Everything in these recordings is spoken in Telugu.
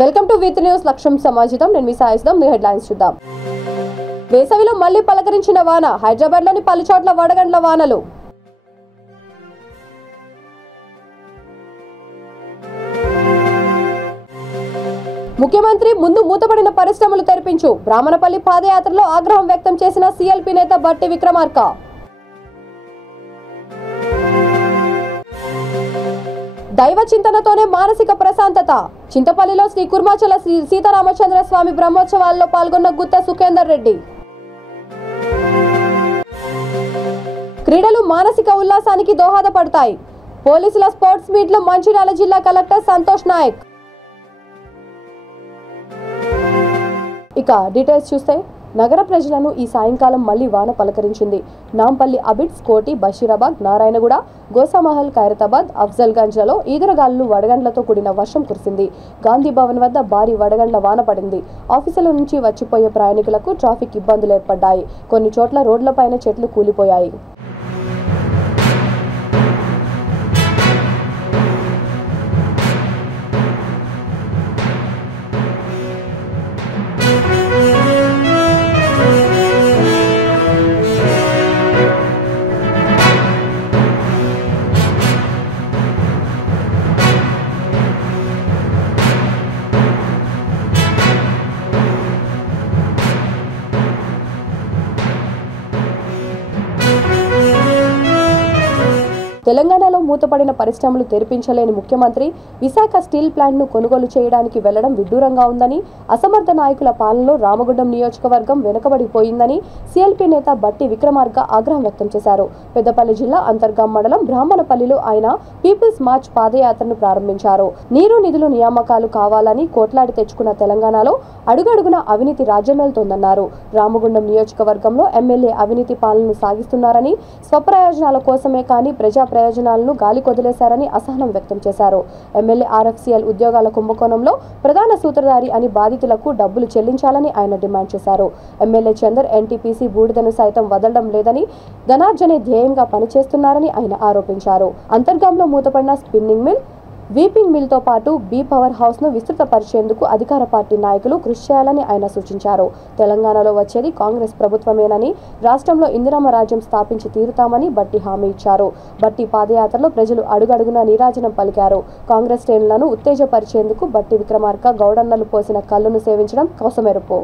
వెల్కమ్ టు విత్ న్యూస్ లక్ష్యం సమాజితం. నేను మీ సాయిస్దాం. హెడ్లైన్స్ చూద్దాం. వేసవిలో మళ్లీ పలకరించిన వాన. హైదరాబాద్లోని పలు చోట్ల వడగండ్ల వానలు. ముఖ్యమంత్రి ముందు మూతపడిన పరిశ్రమలు తెరిపించు. బ్రాహ్మణపల్లి పాదయాత్రలో ఆగ్రహం వ్యక్తం చేసిన సిఎల్పి నేత బట్టి విక్రమార్క. దైవ చింతనతోనే మానసిక ప్రశాంతత. చింతపల్లిలో శ్రీ కుర్మాచల సీతారామచంద్ర స్వామి బ్రహ్మోత్సవాల్లో పాల్గొన్న గుత్త సుఖేందర్ రెడ్డి. క్రీడలు మానసిక ఉల్లాసానికి దోహదపడతాయి. పోలీసుల స్పోర్ట్స్ మీట్ లో మంచిర్యాల జిల్లా కలెక్టర్ సంతోష్ నాయక్. ఇక డీటెయిల్స్ చూస్తే నగర ప్రజలను ఈ సాయంకాలం మళ్లీ వాన పలకరించింది. నాంపల్లి, అబిడ్స్, కోటి, బషీరాబాద్, నారాయణగూడ, గోసామహల్, ఖైరతాబాద్, అఫ్జల్గంజ్లలో ఈదురుగాలులు, వడగండ్లతో కూడిన వర్షం కురిసింది. గాంధీ భవన్ వద్ద భారీ వడగండ్ల వాన పడింది. ఆఫీసుల నుంచి వచ్చిపోయే ప్రయాణికులకు ట్రాఫిక్ ఇబ్బందులు ఏర్పడ్డాయి. కొన్ని చోట్ల రోడ్లపైన చెట్లు కూలిపోయాయి. తెలంగాణలో మూతపడిన పరిశ్రమలు తెరిపించలేని ముఖ్యమంత్రి విశాఖ స్టీల్ ప్లాంట్ను కొనుగోలు చేయడానికి వెళ్లడం విడ్డూరంగా ఉందని, అసమర్థ నాయకుల పాలనలో రామగుండం నియోజకవర్గం వెనుకబడిపోయిందని సిఎల్పి నేత బట్టి విక్రమార్క ఆగ్రహం వ్యక్తం చేశారు. పెద్దపల్లి జిల్లా అంతర్గాం మండలం బ్రాహ్మణపల్లిలో ఆయన పీపుల్స్ మార్చ్ పాదయాత్రను ప్రారంభించారు. నీరు నిధులు నియామకాలు కావాలని కోట్లాడి తెచ్చుకున్న తెలంగాణలో అడుగడుగున అవినీతి రాజ్యమేలుతోందన్నారు. రామగుండం నియోజకవర్గంలో ఎమ్మెల్యే అవినీతి పాలనను సాగిస్తున్నారని, స్వప్రయోజనాల కోసమే కానీ ప్రజా ప్రయోజనాలను గాలి కొదిలేశారని అసహనం వ్యక్తం చేశారు. ఎమ్మెల్యే ఆర్ఎఫ్సిఎల్ ఉద్యోగాల కుంభకోణంలో ప్రధాన సూత్రధారి అని బాధితులకు డబ్బులు చెల్లించాలని ఆయన డిమాండ్ చేశారు. ఎమ్మెల్యే చందర్ ఎన్టీపీసీ బూడిదను సైతం వదలడం లేదని, ధనార్జనే ధ్యేయంగా పనిచేస్తున్నారని ఆయన ఆరోపించారు. అంతర్గాంలో మూతపడిన స్పిన్నింగ్ మిల్, వీపింగ్ మిల్తో పాటు బీ పవర్ హౌస్ ను విస్తృతపరిచేందుకు అధికార పార్టీ నాయకులు కృషి చేయాలని ఆయన సూచించారు. తెలంగాణలో వచ్చేది కాంగ్రెస్ ప్రభుత్వమేనని, రాష్ట్రంలో ఇందిరమ్మ రాజ్యం స్థాపించి తీరుతామని బట్టి హామీ ఇచ్చారు. బట్టి పాదయాత్రలో ప్రజలు అడుగడుగునా నీరాజనం పలికారు. కాంగ్రెస్ శ్రేణులను ఉత్తేజపరిచేందుకు బట్టి విక్రమార్క గౌడన్నలు పోసిన కళ్ళును సేవించడం కోసమెరుపు.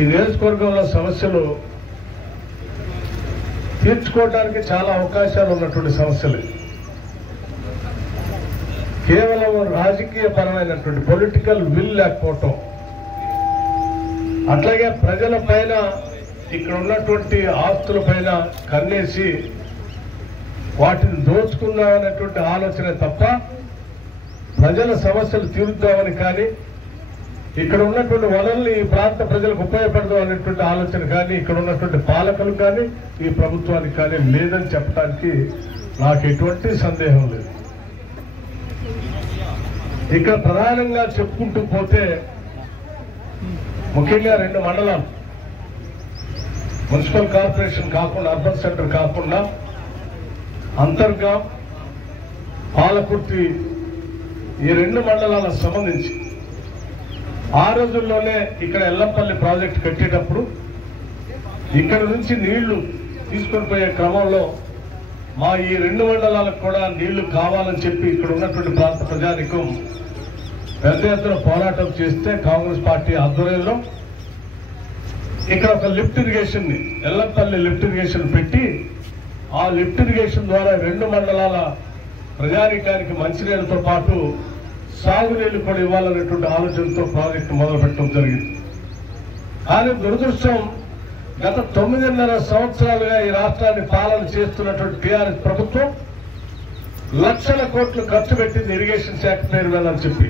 ఈ నియోజకవర్గంలో సమస్యలు తీర్చుకోవడానికి చాలా అవకాశాలు ఉన్నటువంటి సమస్యలు. కేవలం రాజకీయ పరమైనటువంటి పొలిటికల్ విల్ లేకపోవటం, అట్లాగే ప్రజల పైన ఇక్కడ ఉన్నటువంటి ఆస్తుల పైన కన్నేసి వాటిని దోచుకుందామనేటువంటి ఆలోచనే తప్ప ప్రజల సమస్యలు తీరుద్దామని కానీ ఇక్కడ ఉన్నటువంటి వనరుల్ని ఈ ప్రాంత ప్రజలకు ఉపయోగపడదాం అనేటువంటి ఆలోచన కానీ ఇక్కడ ఉన్నటువంటి పాలకులు కానీ ఈ ప్రభుత్వానికి కానీ లేదని చెప్పడానికి నాకు ఎటువంటి సందేహం లేదు. ఇక్కడ ప్రధానంగా చెప్పుకుంటూ పోతే ముఖ్యంగా 2 మండలాలు మున్సిపల్ కార్పొరేషన్ కాకుండా అర్బన్ సెంటర్ కాకుండా అంతర్గా పాలకుర్తి ఈ 2 మండలాలకు సంబంధించి ఆ రోజుల్లోనే ఇక్కడ ఎల్లంపల్లి ప్రాజెక్టు కట్టేటప్పుడు ఇక్కడ నుంచి నీళ్లు తీసుకొని పోయే క్రమంలో మా ఈ 2 మండలాలకు కూడా నీళ్లు కావాలని చెప్పి ఇక్కడ ఉన్నటువంటి ప్రాంత ప్రజానికం పెద్ద ఎత్తున పోరాటం చేస్తే కాంగ్రెస్ పార్టీ ఆధ్వర్యంలో ఇక్కడ ఒక లిఫ్ట్ ఇరిగేషన్ ని ఎల్లంపల్లి లిఫ్ట్ ఇరిగేషన్ పెట్టి ఆ లిఫ్ట్ ఇరిగేషన్ ద్వారా 2 మండలాల ప్రజానికానికి మంచినీళ్లతో పాటు సాగునీళ్లు కూడా ఇవ్వాలనేటువంటి ఆలోచనతో ప్రాజెక్టు మొదలుపెట్టడం జరిగింది. కానీ దురదృష్టం గత 9.5 సంవత్సరాలుగా ఈ రాష్ట్రాన్ని పాలన చేస్తున్నటువంటి టీఆర్ఎస్ ప్రభుత్వం లక్షల కోట్లు ఖర్చు పెట్టింది ఇరిగేషన్ శాఖ పేరు మీద అని చెప్పి.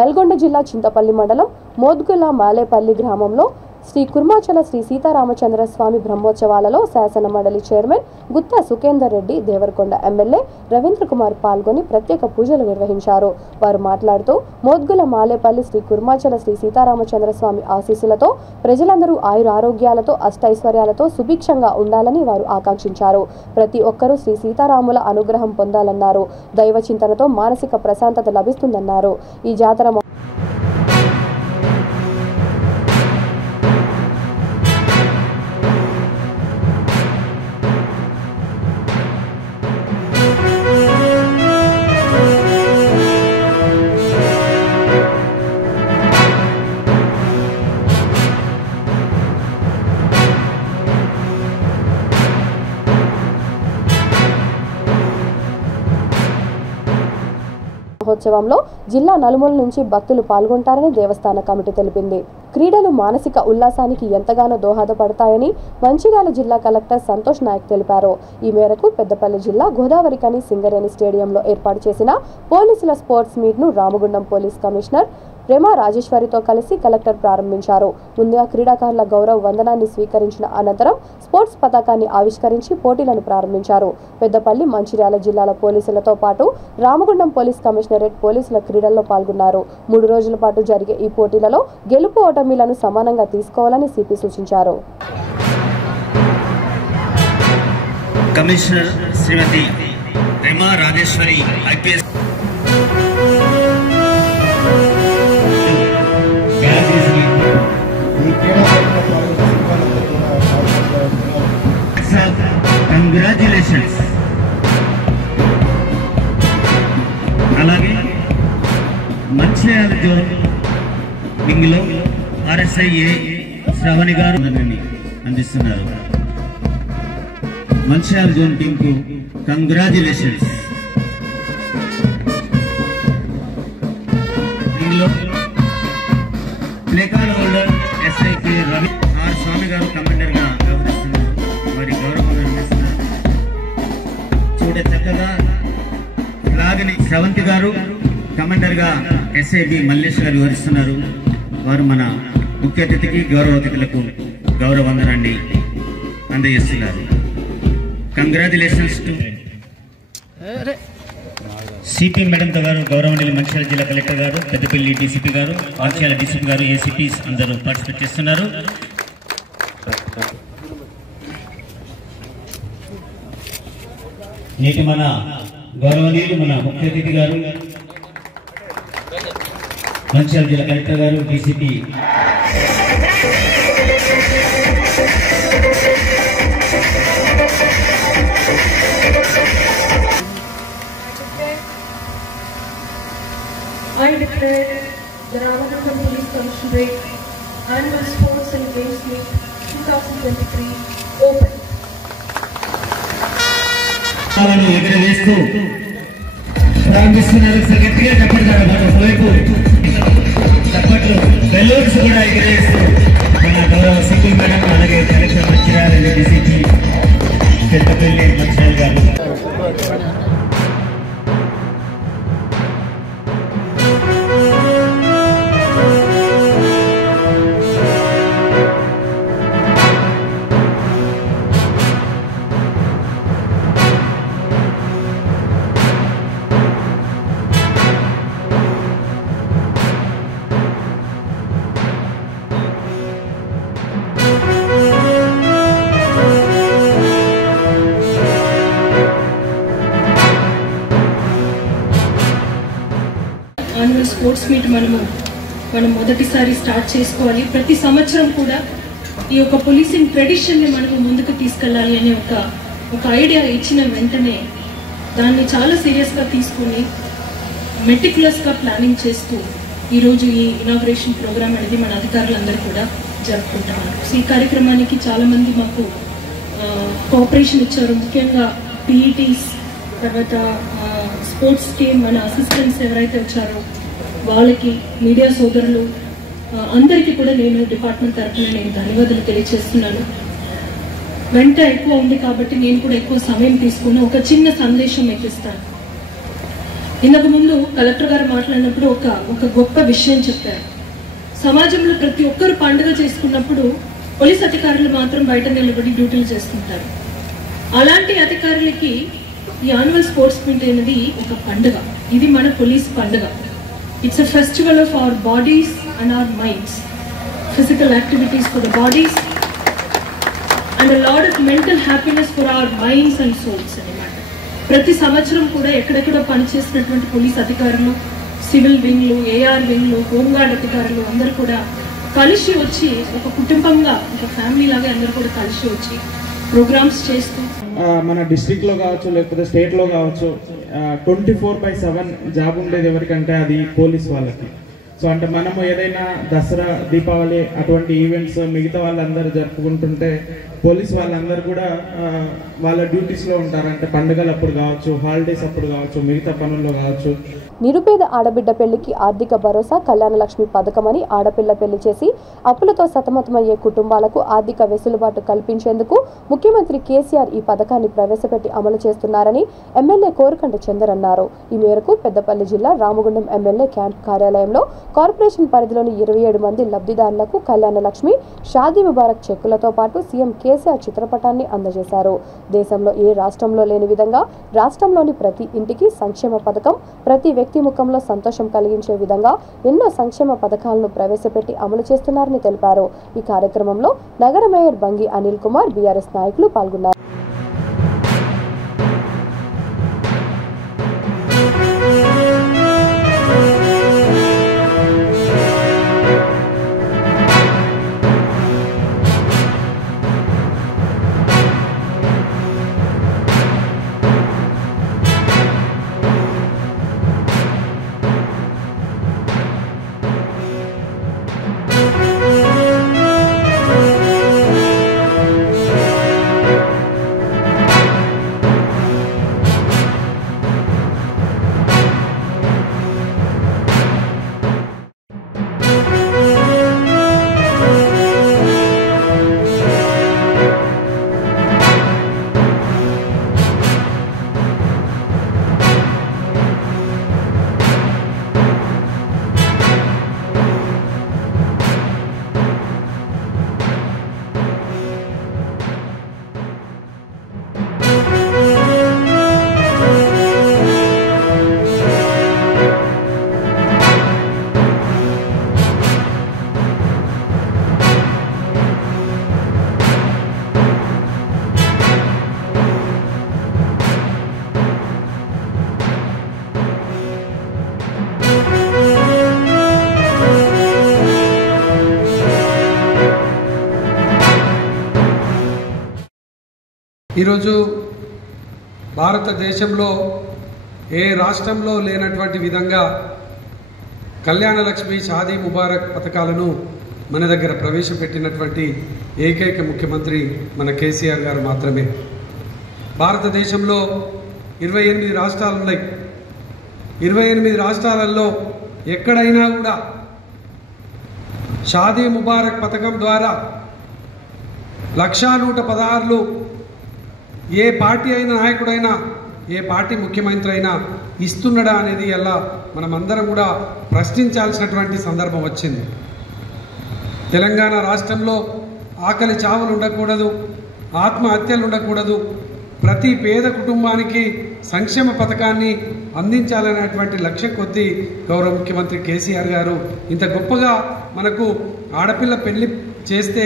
నల్గొండ జిల్లా చింతపల్లి మండలం మోద్గుల మాలేపల్లి గ్రామంలో శ్రీ కుర్మాచల శ్రీ సీతారామచంద్ర స్వామి బ్రహ్మోత్సవాలలో శాసన మండలి చైర్మన్ గుత్తా సుఖేందర్ రెడ్డి, దేవరకొండ ఎమ్మెల్యే రవీంద్ర కుమార్ పాల్గొని ప్రత్యేక పూజలు నిర్వహించారు. వారు మాట్లాడుతూ మోద్గుల మాలేపల్లి శ్రీ కుర్మాచల శ్రీ సీతారామచంద్ర స్వామి ఆశీస్సులతో ప్రజలందరూ ఆయురారోగ్యాలతో అష్టైశ్వర్యాలతో సుభిక్షంగా ఉండాలని వారు ఆకాంక్షించారు. ప్రతి ఒక్కరూ శ్రీ సీతారాముల అనుగ్రహం పొందాలన్నారు. దైవ చింతనతో మానసిక ప్రశాంతత లభిస్తుందన్నారు. ఈ జాతర మహోత్సవంలో జిల్లా నలుమూల నుంచి భక్తులు పాల్గొంటారని దేవస్థాన కమిటీ తెలిపింది. క్రీడలు మానసిక ఉల్లాసానికి ఎంతగానో దోహదపడతాయని మంచిర్యాల జిల్లా కలెక్టర్ సంతోష్ నాయక్ తెలిపారు. ఈ మేరకు పెద్దపల్లి జిల్లా గోదావరికని సింగరేణి స్టేడియంలో ఏర్పాటు చేసిన పోలీసుల స్పోర్ట్స్ మీట్ ను రామగుండం పోలీస్ కమిషనర్ ప్రేమ రాజేశ్వరితో కలిసి కలెక్టర్ ప్రారంభించారు. ముందుగా క్రీడాకారుల గౌరవ వందనాన్ని స్వీకరించిన అనంతరం స్పోర్ట్స్ పతాకాన్ని ఆవిష్కరించి పోటీలను ప్రారంభించారు. పెద్దపల్లి, మంచిర్యాల జిల్లాల పోలీసులతో పాటు రామగుండం పోలీస్ కమిషనరేట్ పోలీసుల క్రీడల్లో పాల్గొన్నారు. 3 రోజుల పాటు జరిగే ఈ పోటీలలో గెలుపు ఓటమిలను సమానంగా తీసుకోవాలని సిపి సూచించారు. Commissioner Shrimati Prema Rajeshwari IPS congratulations. అలాగే మంచిర్యాల జోన్ వింగ్లో ఆర్ఎస్ఐఏ శ్రావణి గారు అందిస్తున్నారు. మంచిర్యాల జోన్ టీంకు కంగ్రాచులేషన్స్. ఇందులో placard holder SIP Ravi R Swamy garu commander గా వ్యవహరిస్తున్నారు. వారి గౌరవం నిర్వహిస్తున్నారు. చూడ చక్కగా ఫ్లాగ్ని శ్రవంతి గారు కమాండర్ గా ఎస్ఐబి మల్లేష్ గారు వివరిస్తున్నారు. వారు మన ముఖ్య అతిథికి గౌరవ అతిథులకు గౌరవ వందనాన్ని అందజేస్తున్నారు. కంగ్రాచులేషన్స్ టు సిపి మేడం గారు, గౌరవనీయులు మంచిర్యాల జిల్లా కలెక్టర్ గారు, పెద్దపల్లి డీసీపీ గారు, మంచిర్యాల డీసీపీ గారు, ఏసీపీస్ అందరూ పార్టిసిపేట్ చేస్తున్నారు. నేటి మన గౌరవనీయులు మన ముఖ్య అతిథి గారు, మంచిర్యాల జిల్లా కలెక్టర్ గారు, DCP I declare the Ramagundam Police Commissionerate Annual Sports and Games Meet 2023 open. ఎగరవేస్తూ ప్రారంభిస్తున్నారు. గట్టిగా చప్పట్లు బెలూన్స్ కూడా ఎగరేస్తూ మన గౌరవ సిపి మేడం, అలాగే కలెక్టర్ మంచిర్యాల, డీసీపీ పెద్దపల్లి మంచిర్యాల గారు యాన్యువల్ స్పోర్ట్స్ మీట్ మనం మొదటిసారి స్టార్ట్ చేసుకోవాలి. ప్రతి సంవత్సరం కూడా ఈ యొక్క పోలీసింగ్ ట్రెడిషన్ని మనము ముందుకు తీసుకెళ్ళాలి అనే ఒక ఐడియా ఇచ్చిన వెంటనే దాన్ని చాలా సీరియస్గా తీసుకుని మెటిక్యులస్గా ప్లానింగ్ చేస్తూ ఈరోజు ఈ ఇనాగ్రేషన్ ప్రోగ్రామ్ అనేది మన అధికారులందరూ కూడా జరుపుకుంటున్నారు. ఈ కార్యక్రమానికి చాలామంది మాకు కోఆపరేషన్ ఇచ్చారు. ముఖ్యంగా పీఈటీస్, తర్వాత స్పోర్ట్స్కి మన అసిస్టెంట్స్ ఎవరైతే వచ్చారో వాళ్ళకి, మీడియా సోదరులు అందరికీ కూడా నేను డిపార్ట్మెంట్ తరఫున నేను ధన్యవాదాలు తెలియజేస్తున్నాను. వెంట ఎక్కువ ఉంది కాబట్టి నేను కూడా ఎక్కువ సమయం తీసుకుని ఒక చిన్న సందేశం మీకు ఇస్తాను. ఇంతకు ముందు కలెక్టర్ గారు మాట్లాడినప్పుడు ఒక గొప్ప విషయం చెప్పారు. సమాజంలో ప్రతి ఒక్కరు పండుగ చేసుకున్నప్పుడు పోలీస్ అధికారులు మాత్రం బయట నిలబడి డ్యూటీలు చేస్తుంటారు. అలాంటి అధికారులకి ఈ యాన్యువల్ స్పోర్ట్స్ మీట్ అనేది ఒక పండుగ. ఇది మన పోలీస్ పండుగ. It's a festival of our bodies and our minds, physical activities for the bodies and a lot of mental happiness for our minds and souls అన్నమాట. ప్రతి సంవత్సరం కూడా ఎక్కడెక్కడో పనిచేసినటువంటి పోలీస్ అధికారులు, సివిల్ వింగ్లు, ఏఆర్ వింగ్లు, హోంగార్డ్ అధికారులు అందరూ కూడా కలిసి వచ్చి ఒక కుటుంబంగా, ఒక ఫ్యామిలీ లాగా అందరూ కూడా కలిసి వచ్చి ప్రోగ్రామ్స్ చేస్తూ మన డిస్ట్రిక్ట్లో కావచ్చు లేకపోతే స్టేట్లో కావచ్చు 24/7 జాబ్ ఉండేది ఎవరికంటే అది పోలీస్ వాళ్ళకి. సో అంటే మనము ఏదైనా దసరా, దీపావళి అటువంటి ఈవెంట్స్ మిగతా వాళ్ళందరూ జరుపుకుంటుంటే పోలీస్ వాళ్ళందరూ కూడా వాళ్ళ డ్యూటీస్లో ఉంటారు. అంటే పండుగలు అప్పుడు కావచ్చు, హాలిడేస్ అప్పుడు కావచ్చు, మిగతా పనుల్లో కావచ్చు. నిరుపేద ఆడబిడ్డ పెళ్లికి ఆర్థిక భరోసా కళ్యాణలక్ష్మి పథకమని ఆడపిల్ల పెళ్లి చేసి అప్పులతో సతమతమయ్యే కుటుంబాలకు ఆర్థిక వెసులుబాటు కల్పించేందుకు ముఖ్యమంత్రి కేసీఆర్ ఈ పథకాన్ని ప్రవేశపెట్టి అమలు చేస్తున్నారని ఎమ్మెల్యే కోరుకంటి చందర్ అన్నారు. ఈ మేరకు పెద్దపల్లి జిల్లా రామగుండం ఎమ్మెల్యే క్యాంప్ కార్యాలయంలో కార్పొరేషన్ పరిధిలోని 27 మంది లబ్ధిదారులకు కళ్యాణలక్ష్మి, షాదీ ముబారక్ చెక్కులతో పాటు సీఎం కేసీఆర్ చిత్రపటాన్ని అందజేశారు. దేశంలో ఏ రాష్ట్రంలో లేని విధంగా రాష్ట్రంలోని ప్రతి ఇంటికి సంక్షేమ పథకం, ప్రతి వ్యక్తి ముఖంలో సంతోషం కలిగించే విధంగా ఎన్నో సంక్షేమ పథకాలను ప్రవేశపెట్టి అమలు చేస్తున్నారని తెలిపారు. ఈ కార్యక్రమంలో నగర మేయర్ బంగి అనిల్ కుమార్, బీఆర్ఎస్ నాయకులు పాల్గొన్నారు. ఈరోజు భారతదేశంలో ఏ రాష్ట్రంలో లేనటువంటి విధంగా కళ్యాణలక్ష్మి, షాదీ ముబారక్ పథకాలను మన దగ్గర ప్రవేశపెట్టినటువంటి ఏకైక ముఖ్యమంత్రి మన కేసీఆర్ గారు మాత్రమే. భారతదేశంలో 28 రాష్ట్రాలు ఉన్నాయి. 28 రాష్ట్రాలలో ఎక్కడైనా కూడా షాదీ ముబారక్ పథకం ద్వారా 1,116 ఏ పార్టీ అయిన నాయకుడైనా, ఏ పార్టీ ముఖ్యమంత్రి అయినా ఇస్తున్నాడా అనేది ఎలా మనమందరం కూడా ప్రశ్నించాల్సినటువంటి సందర్భం వచ్చింది. తెలంగాణ రాష్ట్రంలో ఆకలి చావులు ఉండకూడదు, ఆత్మహత్యలు ఉండకూడదు, ప్రతి పేద కుటుంబానికి సంక్షేమ పథకాన్ని అందించాలనేటువంటి లక్ష్యం కొద్దీ గౌరవ ముఖ్యమంత్రి కేసీఆర్ గారు ఇంత గొప్పగా మనకు ఆడపిల్ల పెళ్లి చేస్తే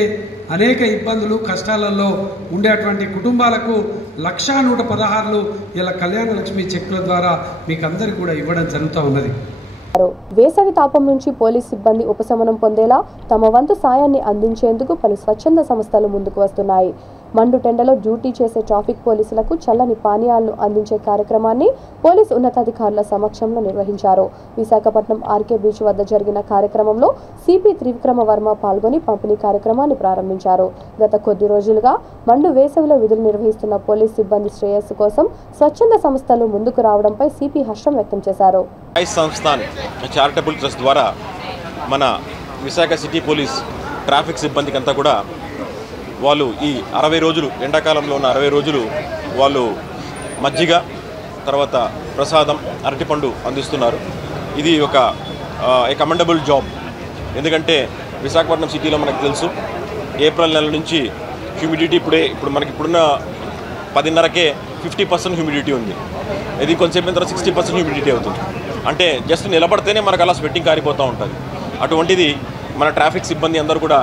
అనేక ఇబ్బందులు, కష్టాలలో ఉండేటువంటి కుటుంబాలకు 1,116 ఇలా కళ్యాణ లక్ష్మి చెక్కుల ద్వారా మీకు అందరికీ కూడా ఇవ్వడం జరుగుతూ ఉన్నది. వేసవి తాపం నుంచి పోలీస్ సిబ్బంది ఉపశమనం పొందేలా తమ వంతు సాయాన్ని అందించేందుకు పలు స్వచ్ఛంద సంస్థలు ముందుకు వస్తున్నాయి. మండు టెండలో డ్యూటీ చేసే ట్రాఫిక్ పోలీసులకు చల్లని పానీయాలను అందించే కార్యక్రమాన్ని పోలీసు ఉన్నతాధికారుల సమక్షంలో నిర్వహించారు. విశాఖపట్నం ఆర్కే బీచ్ వద్ద జరిగిన కార్యక్రమంలో సిపి త్రివిక్రమ వర్మ పాల్గొని పంపిణీ కార్యక్రమాన్ని ప్రారంభించారు. గత కొద్ది రోజులుగా మండు వేసవిలో విధులు నిర్వహిస్తున్న పోలీస్ సిబ్బంది శ్రేయస్సు కోసం స్వచ్ఛంద సంస్థలు ముందుకు రావడంపై సిపి హర్షం వ్యక్తం చేశారు. సంస్థాన్ చారిటబుల్ ట్రస్ట్ ద్వారా మన విశాఖ సిటీ పోలీస్ ట్రాఫిక్ సిబ్బందికి అంతా కూడా వాళ్ళు ఈ 60 రోజులు ఎండాకాలంలో ఉన్న 60 రోజులు వాళ్ళు మజ్జిగ తర్వాత ప్రసాదం అరటిపండు అందిస్తున్నారు. ఇది ఒక కమెండబుల్ జాబ్. ఎందుకంటే విశాఖపట్నం సిటీలో మనకు తెలుసు ఏప్రిల్ నెల నుంచి హ్యూమిడిటీ ఇప్పుడు మనకి ఇప్పుడున్న 10:30కే 50% హ్యూమిడిటీ ఉంది. ఇది కొంచెం తర్వాత 60% హ్యూమిడిటీ అవుతుంది. అంటే జస్ట్ నిలబడితేనే మనకు అలా స్వెట్టింగ్ కారిపోతూ ఉంటుంది. అటువంటిది మన ట్రాఫిక్ సిబ్బంది అందరూ కూడా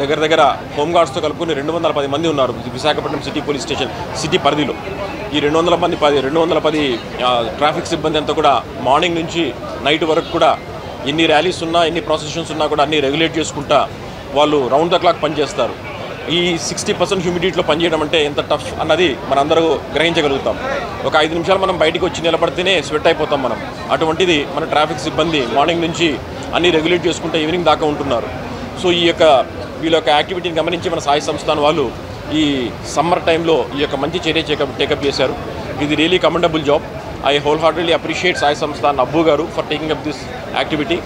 దగ్గర హోంగార్డ్స్తో కలుపుకొని 210 మంది ఉన్నారు Visakhapatnam city police station city పరిధిలో. ఈ 210 ట్రాఫిక్ సిబ్బంది అంతా కూడా మార్నింగ్ నుంచి నైట్ వరకు కూడా ఎన్ని ర్యాలీస్ ఉన్నా ఎన్ని ప్రాసెషన్స్ ఉన్నా కూడా అన్ని రెగ్యులేట్ చేసుకుంటా వాళ్ళు రౌండ్ ద క్లాక్ పనిచేస్తారు. ఈ 60% హ్యూమిడిటీలో పనిచేయడం అంటే ఎంత టఫ్ అన్నది మనందరూ గ్రహించగలుగుతాం. ఒక 5 నిమిషాలు మనం బయటికి వచ్చి నిలబడితేనే స్వెట్ అయిపోతాం మనం. అటువంటిది మన ట్రాఫిక్ సిబ్బంది మార్నింగ్ నుంచి అన్ని రెగ్యులేట్ చేసుకుంటే ఈవినింగ్ దాకా ఉంటున్నారు. సో వీళ్ళ యొక్క యాక్టివిటీని గమనించి మన సాయి సంస్థాన్ వాళ్ళు ఈ సమ్మర్ టైంలో ఈ యొక్క మంచి చర్య టేకప్ చేశారు. ఇది really commendable job. I wholeheartedly appreciate Sai Sansthan Abbu గారు for taking up this activity.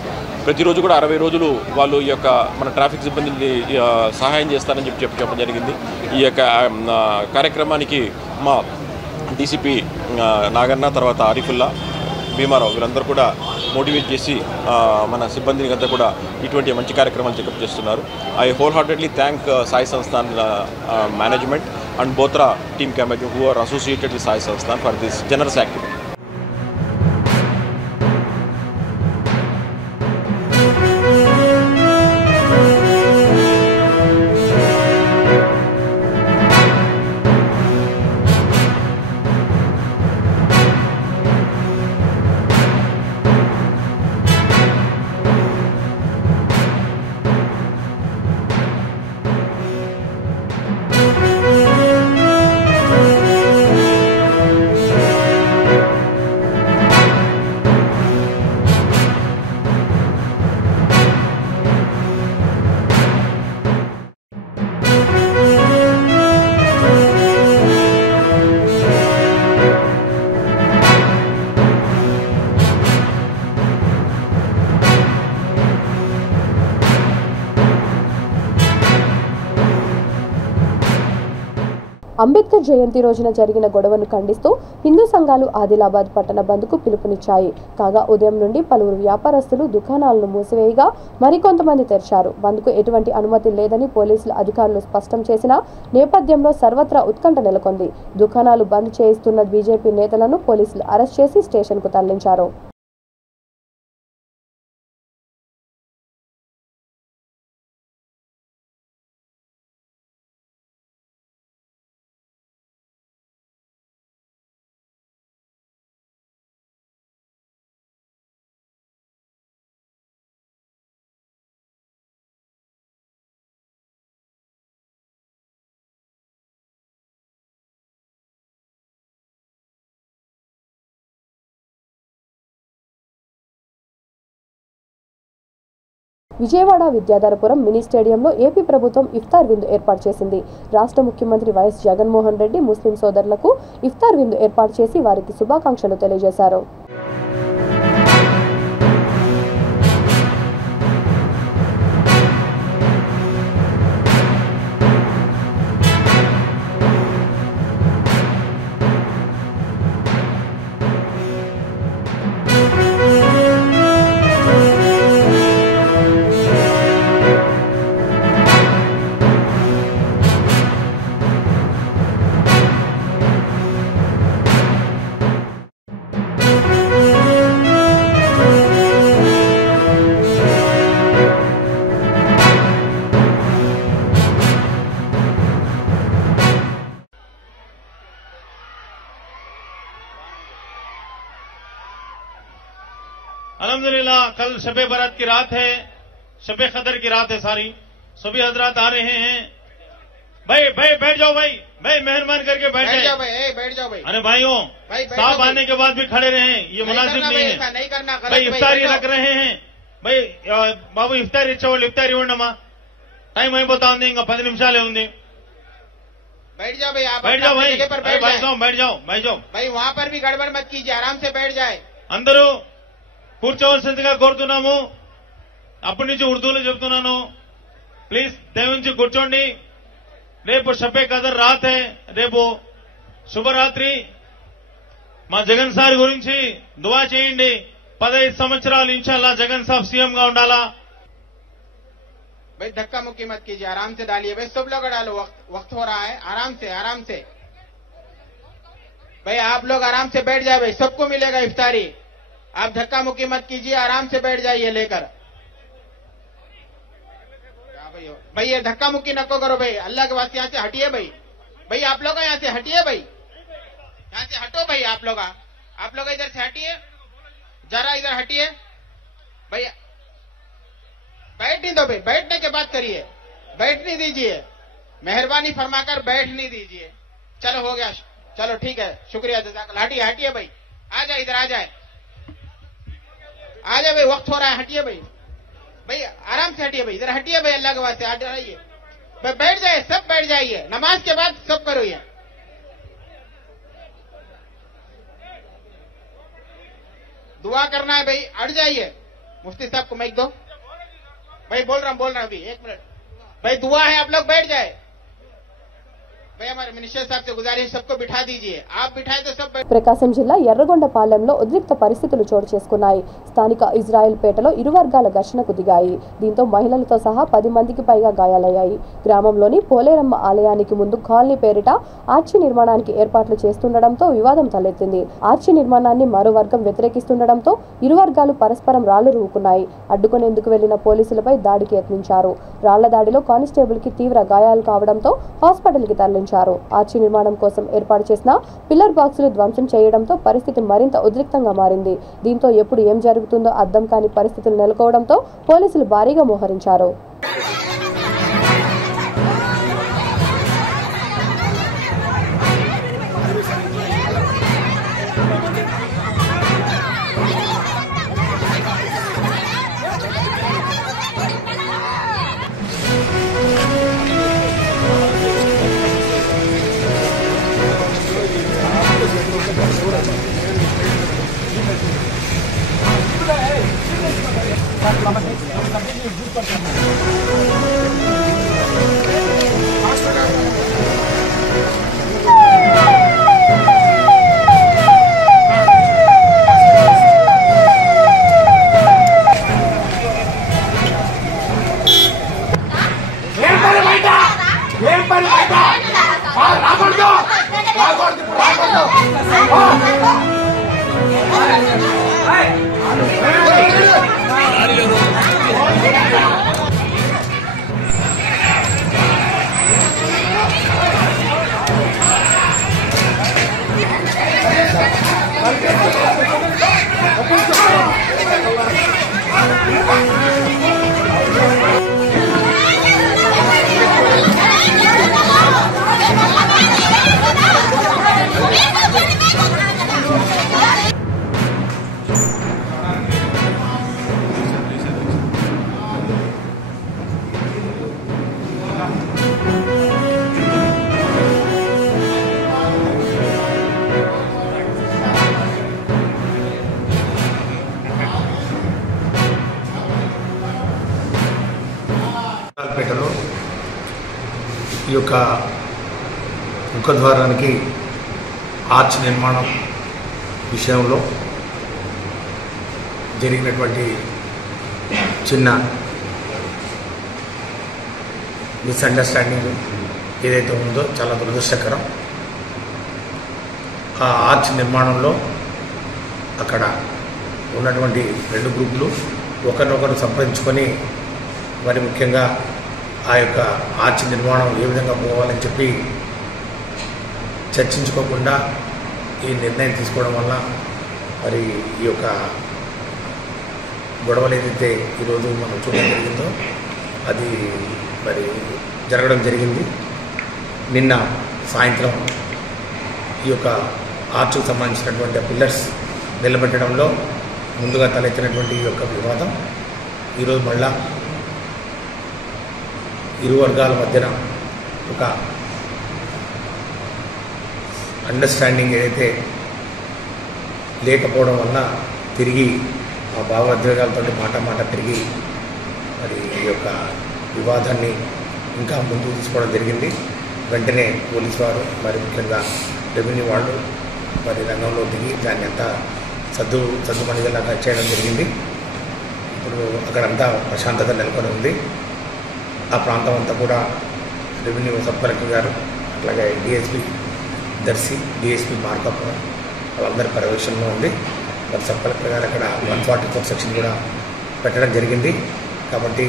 ప్రతిరోజు కూడా 60 రోజులు వాళ్ళు ఈ యొక్క మన ట్రాఫిక్ సిబ్బందిని సహాయం చేస్తారని చెప్పడం జరిగింది. ఈ యొక్క కార్యక్రమానికి మా డీసీపీ నాగన్న తర్వాత ఆరిఫుల్లా భీమారావు వీళ్ళందరూ కూడా మోటివేట్ చేసి మన సిబ్బందిని అంతా కూడా ఇటువంటి మంచి కార్యక్రమాలు చెకప్ చేస్తున్నారు. I wholeheartedly thank Sai Sansthan management and Bothra team committee who are associated with Sai Sansthan for this generous activity. Ambedkar Jayanti రోజున జరిగిన గొడవను ఖండిస్తూ హిందూ సంఘాలు ఆదిలాబాద్ పట్టణ బంద్కు పిలుపునిచ్చాయి. కాగా ఉదయం నుండి పలువురు వ్యాపారస్తులు దుకాణాలను మూసివేయగా మరికొంతమంది తెరిచారు. బంద్కు ఎటువంటి అనుమతి లేదని పోలీసులు అధికారులు స్పష్టం చేసిన నేపథ్యంలో సర్వత్రా ఉత్కంఠ నెలకొంది. దుకాణాలు బంద్ చేయిస్తున్న బీజేపీ నేతలను పోలీసులు అరెస్ట్ చేసి స్టేషన్కు తరలించారు. విజయవాడ విద్యాధరపురం మినీ స్టేడియంలో ఏపీ ప్రభుత్వం ఇఫ్తార్ విందు ఏర్పాటు చేసింది. రాష్ట్ర ముఖ్యమంత్రి వైఎస్ జగన్మోహన్ రెడ్డి ముస్లిం సోదరులకు ఇఫ్తార్ విందు ఏర్పాటు చేసి వారికి శుభాకాంక్షలు తెలియజేశారు. अल्हम्दुलिल्लाह कल शबे बारात की रात है, शबे कदर की रात है सारी। सभी हजरात आ रहे हैं। भाई भाई बैठ जाओ भाई, भाई मेहरबान करके बैठ जाओ भाई, बैठ जाओ भाई। अरे भाइयों, साहब आने के बाद भी खड़े रहे, ये मुनासिब नहीं है। नहीं करना भाई, इफ्तारी रख रहे हैं भाई। बाबू इफ्तारी चवल इफ्तारी उड़मा टाइम అయిపోతా ఉంది, ఇంకా 10 నిమిషాలే ఉంది। बैठ जाओ भाई, आप बैठ जाओ भाई, बैठ जाओ बैठ जाओ बैठ जाओ भाई। वहां पर भी गड़बड़ मत कीजिए, आराम से बैठ जाए। అందరూ కూర్చోవలసిందిగా కోరుతున్నాము। అప్పటి నుంచి ఉర్దూలో చెప్తున్నాను, ప్లీజ్ దయవుంచి కూర్చోండి। రేపు షబే కదర్ రాత్ హై, రేపు శుభరాత్రి। మా జగన్ సార్ గురించి దువా చేయండి। 15 సంవత్సరాలు ఇన్షాల్లా జగన్ సాబ్ సీఎం గా ఉండాలా। भाई धक्का मुक्की मत कीजिए, आराम से डालिए भाई, सब लोग डालो, वक्त हो रहा है, आराम से आराम से भाई। आप लोग आराम से बैठ जाए भाई, सबको मिलेगा इफ्तारी। आप धक्का मुक्की मत कीजिए, आराम से बैठ जाइए लेकर। भाई ये धक्का मुक्की नको करो भाई, अल्लाह के वास्ते यहाँ से हटिए भाई। भाई आप लोग यहाँ से हटिए भाई, यहाँ से हटो भाई। आप लोग इधर से हटिए, जरा इधर हटिए भाई। बैठ नहीं दो भाई, बैठने के बाद करिए, बैठ नहीं दीजिए, मेहरबानी फरमाकर बैठ नहीं दीजिए। चलो हो गया, चलो ठीक है, शुक्रिया जज़ाकल्लाह। हटिए हटिए भाई, आ जाए इधर, आ जाए भाई, वक्त हो रहा है, हटिए भाई। भाई आराम से हटिए भाई, इधर हटिए भाई, अल्लाह के वास्ते आ जाइए भाई, बैठ जाए, सब बैठ जाइए। नमाज के बाद सब करो ये। दुआ करना है भाई, हट जाइए। मुफ्ती साहब को माइक दो भाई, बोल रहा हूं अभी, 1 मिनट भाई। दुआ है, आप लोग बैठ जाए भाई। हमारे मिनिस्टर साहब से गुजारिश, सबको बिठा दीजिए, आप बिठाए तो सब बैठ। ప్రకాశం జిల్లా ఎర్రగొండపాలెంలో ఉద్రిక్త పరిస్థితులు చోటు చేసుకున్నాయి। స్థానిక ఇజ్రాయెల్ పేటలో ఇరు వర్గాల ఘర్షణకు దిగాయి। దీంతో మహిళలతో సహా 10 మందికి పైగా గాయాలయ్యాయి। గ్రామంలోని పోలేరమ్మ ఆలయానికి ముందు కాలనీ పేరిట ఆర్చి నిర్మాణానికి ఏర్పాట్లు చేస్తుండటంతో వివాదం తలెత్తింది। ఆర్చి నిర్మాణాన్ని మరో వర్గం వ్యతిరేకిస్తుండటంతో ఇరు వర్గాలు పరస్పరం రాళ్లు రువ్వుకున్నాయి। అడ్డుకునేందుకు వెళ్లిన పోలీసులపై దాడికి యత్నించారు। రాళ్ల దాడిలో కానిస్టేబుల్ కి తీవ్ర గాయాలు కావడంతో హాస్పిటల్ కి తరలించారు। ఆర్చి నిర్మాణం కోసం ఏర్పాటు చేసిన పిల్లర్ బాక్సులు ధ్వంసం చేయడంతో పరిస్థితి మరింత ఉద్రిక్తంగా మారింది। దీంతో ఎప్పుడు ఏం జరుగుతుందో అర్థం కాని పరిస్థితులు నెలకొవడంతో పోలీసులు భారీగా మోహరించారు। పేటలో ఈ యొక్క ముఖద్వారానికి ఆర్చ్ నిర్మాణం విషయంలో జరిగినటువంటి చిన్న మిస్అండర్స్టాండింగ్ ఏదైతే ఉందో చాలా దురదృష్టకరం। ఆ ఆర్చ్ నిర్మాణంలో అక్కడ ఉన్నటువంటి 2 గ్రూపులు ఒకరినొకరు సంప్రదించుకొని మరి ముఖ్యంగా ఆ యొక్క ఆర్చ్ నిర్మాణం ఏ విధంగా పోవాలని చెప్పి చర్చించుకోకుండా ఈ నిర్ణయం తీసుకోవడం వల్ల మరి ఈ యొక్క గొడవలు ఏదైతే ఈరోజు మనం చూడడం జరిగిందో అది మరి జరగడం జరిగింది. నిన్న సాయంత్రం ఈ యొక్క ఆర్చుకు సంబంధించినటువంటి పిల్లర్స్ నిలబెట్టడంలో ముందుగా తలెత్తినటువంటి ఈ యొక్క వివాదం ఈరోజు మళ్ళా ఇరు వర్గాల మధ్యన ఒక అండర్స్టాండింగ్ ఏదైతే లేకపోవడం వల్ల తిరిగి ఆ భావోద్వేగాలతో మాట తిరిగి మరి ఈ యొక్క వివాదాన్ని ఇంకా ముందుకు తీసుకోవడం జరిగింది. వెంటనే పోలీసు వారు మరి ముఖ్యంగా రెవెన్యూ వాళ్ళు మరి రంగంలో దిగి దాన్ని అంతా సద్దుమణిగేలాగా చేయడం జరిగింది. ఇప్పుడు అక్కడంతా ప్రశాంతత నెలకొని ఉంది. ఆ ప్రాంతం అంతా కూడా రెవెన్యూ సబ్ కలెక్టర్ గారు అట్లాగే డిఎస్పీ దర్శి, డిఎస్పీ మార్కాపురం వాళ్ళందరి పర్యవేక్షణలో ఉంది. మరి సబ్ కలెక్టర్ గారు అక్కడ 144 సెక్షన్ కూడా పెట్టడం జరిగింది. కాబట్టి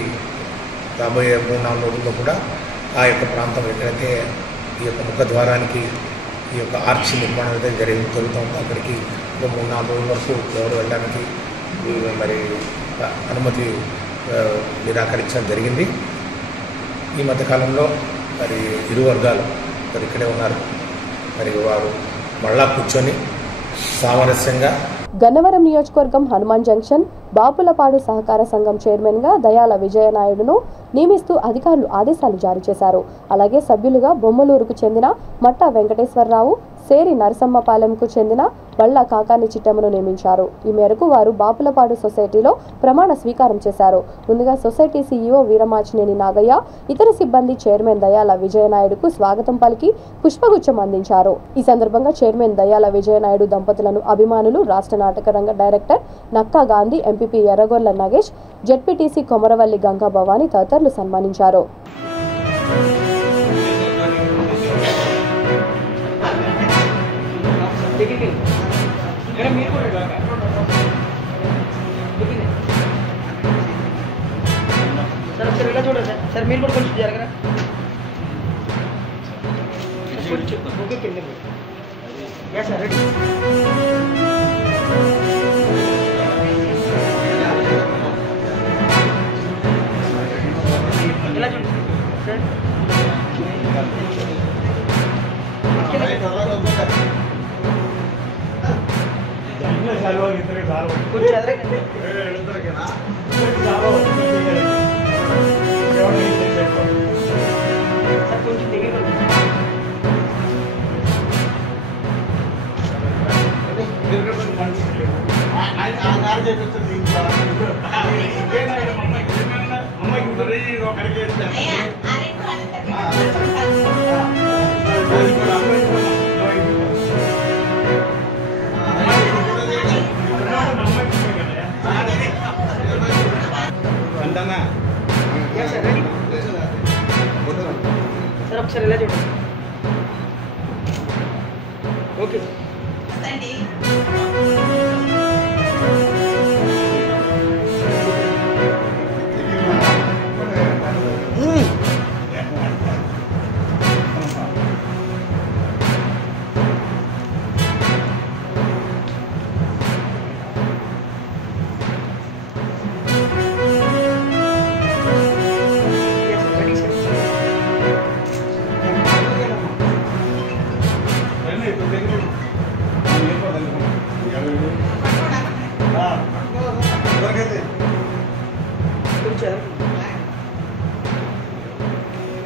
రాబోయే 3-4 రోజుల్లో కూడా ఆ యొక్క ప్రాంతం ఎక్కడైతే ఈ యొక్క ముఖద్వారానికి ఈ యొక్క ఆర్చి నిర్మాణం అయితే జరుగుతుందో అక్కడికి 3-4 రోజుల వరకు ఎవరు వెళ్ళడానికి మరి అనుమతి నిరాకరించడం జరిగింది. ఈ మధ్యకాలంలో మరి ఇరు వర్గాలు మరి ఇక్కడే ఉన్నారు. మరి వారు మళ్ళా కూర్చొని సామరస్యంగా. గన్నవరం నియోజకవర్గం హనుమాన్ జంక్షన్ బాపులపాడు సహకార సంఘం చైర్మన్గా దయాల విజయనాయుడును నియమిస్తూ అధికారులు ఆదేశాలు జారీ చేశారు. అలాగే సభ్యులుగా బొమ్మలూరుకు చెందిన మట్టా వెంకటేశ్వరరావు, సేరి నరసమ్మపాలెంకు చెందిన బళ్ళ కాకాని చిట్టమ్మను నియమించారు. ఈ మేరకు వారు బాపులపాడు సొసైటీలో ప్రమాణ స్వీకారం చేశారు. ముందుగా సొసైటీ సీఈఓ వీరమాచినేని నాగయ్య, ఇతర సిబ్బంది చైర్మన్ దయాల విజయనాయుడుకు స్వాగతం పలికి పుష్పగుచ్చం అందించారు. ఈ సందర్భంగా చైర్మన్ దయాల విజయనాయుడు దంపతులను అభిమానులు, రాష్ట్ర నాటక రంగ director Nakka Gandhi, MPP Erragorla Nagesh, ZPTC Komaravelli Ganga Bhavani తదితరులు సన్మానించారు. సార్ మీరు కూడా కొంచెం జరగరా. ఇలా చూడండి సార్. కొంచెం దగ్గర సార్ ఒకసారి ఇలా చూడండి. Okay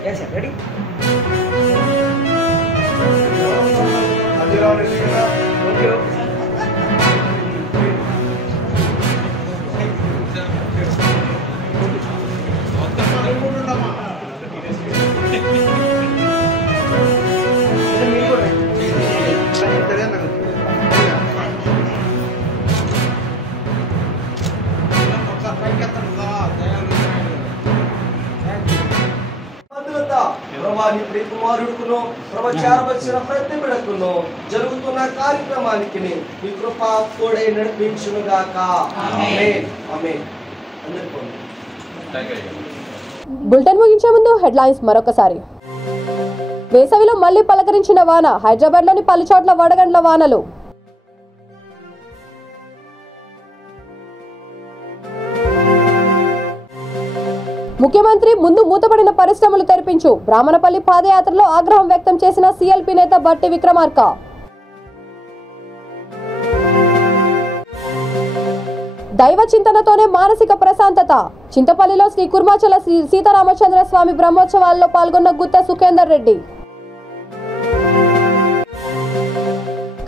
Yes, sir. Ready? Okay, okay. ప్రభాని ప్రియకుమారుడుకును ప్రవచారవచ్చిన ప్రతి బిడకును జరుగుతున్న కార్యక్రమానికి మీ కృప తోడై నడిపించునుగాక. ఆమేన్. ఆమేన్. బులెటిన్ ముగించే ముందు హెడ్లైన్స్ మరొకసారి. వేసవిలో మళ్లీ పలకరించిన వాన, హైదరాబాద్లోని పలుచోట్ల వడగండ్ల వానలు. ముఖ్యమంత్రి ముందు మూతపడిన పరిశ్రమలు తెరిపించు బ్రాహ్మణపల్లి పాదయాత్రలో ఆగ్రహం వ్యక్తం చేసిన సిఎల్పి నేత బట్టి విక్రమార్క. దైవ చింతనతోనే మానసిక ప్రశాంతత. చింతపల్లిలో శ్రీ కుర్మాచల శ్రీ సీతారామచంద్ర స్వామి బ్రహ్మోత్సవాల్లో పాల్గొన్న గుత్త సుఖేందర్ రెడ్డి.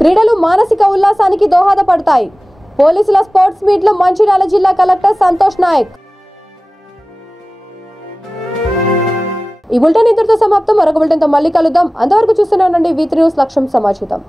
క్రీడలు మానసిక ఉల్లాసానికి దోహదపడతాయి. పోలీసుల స్పోర్ట్స్ మీట్ లో మంచిర్యాల జిల్లా కలెక్టర్ సంతోష్ నాయక్. ఈ బులెటిన్ ఇంతటితో సమాప్తం. మరొక బులెటిన్తో మళ్ళీ కలుద్దాం. అంతవరకు చూస్తూనే ఉండండి V3 న్యూస్. లక్ష్యం సమాచారం.